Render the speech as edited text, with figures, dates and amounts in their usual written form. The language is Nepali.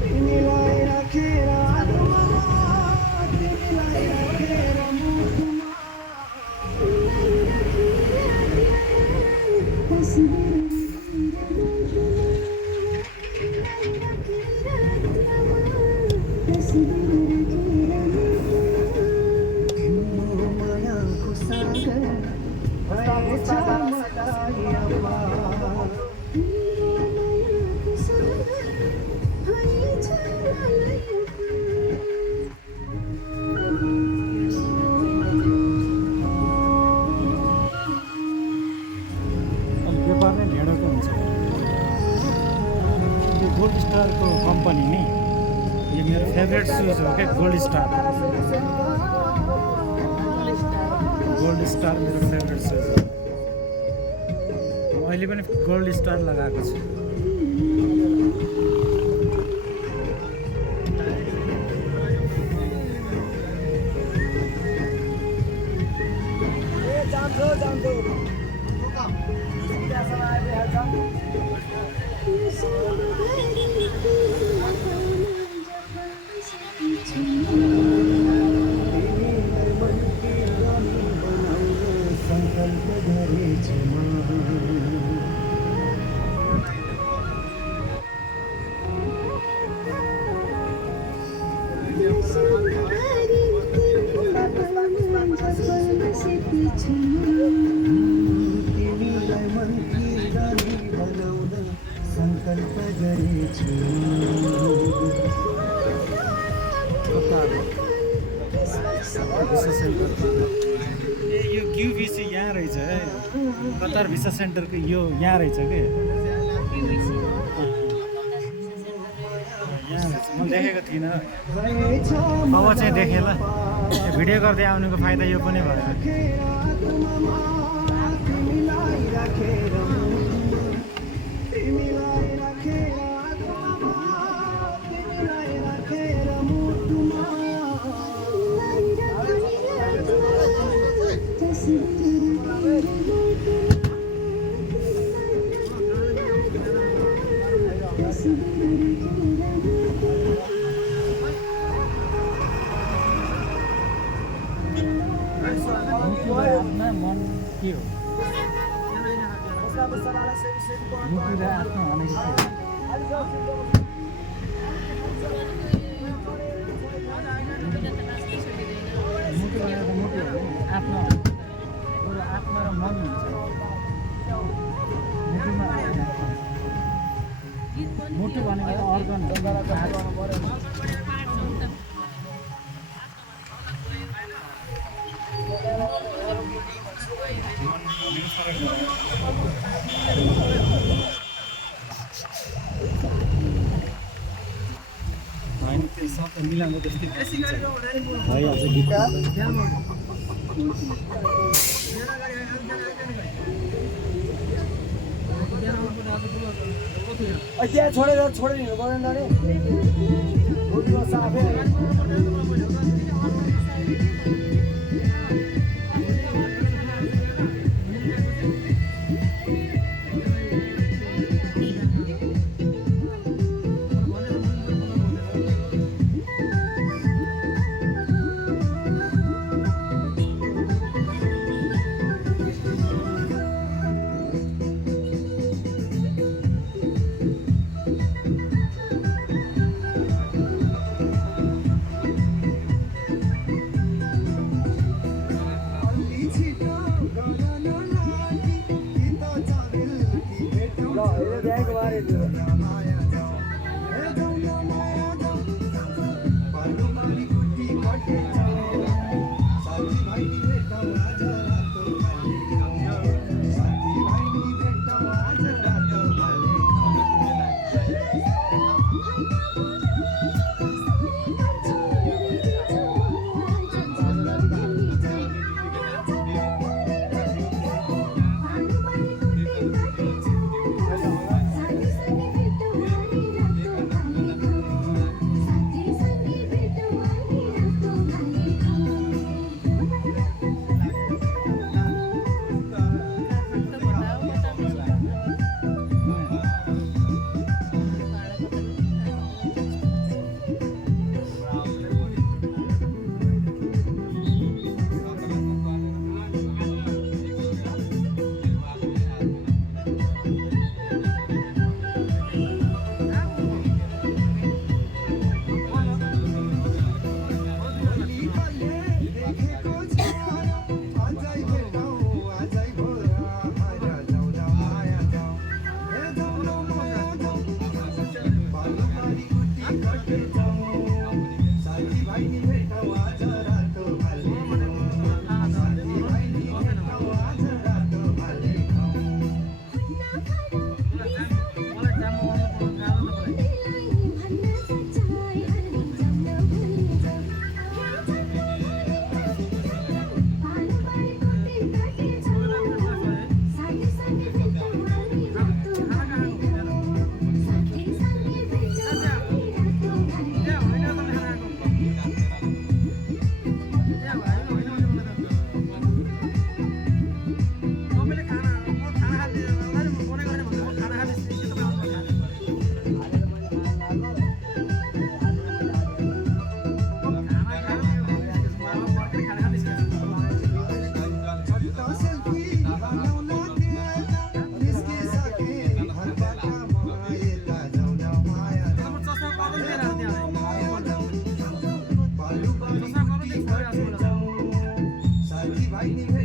तिमीलाई राखेर तिमीलाई राखेर मायाको सागर भएछ मलाई अपार व्यापार नै ढेँडोको हुन्छ यो गोल्ड स्टारको कम्पनी नि यो मेरो फेभरेट सुज हो क्या गोल्ड स्टार मेरो फेभरेट सुज हो अहिले पनि गोल्ड स्टार लगाएको छु तिमीलाई मनकी रानी बनाउन सङ्कल्प गरेछु ए यो क्युबिसी यहाँ रहेछ है कतार भिसा सेन्टरको यो यहाँ रहेछ कि यहाँ रहेछ मैले देखेको थिइनँ अब चाहिँ देखेँ ल भिडियो गर्दै आउनुको फाइदा यो पनि भयो मन के हो मुटुले आफ्नो भनेको मुटु भनेको मुटु हो आफ्नो आत्मा र मन हुन्छ मुटु भनेको अर्गन हो मिलाउनु जस्तै भइहाल्छ गीत त्यहाँ छोडेर हिँड्नु पर्दैन जी भाई नहीं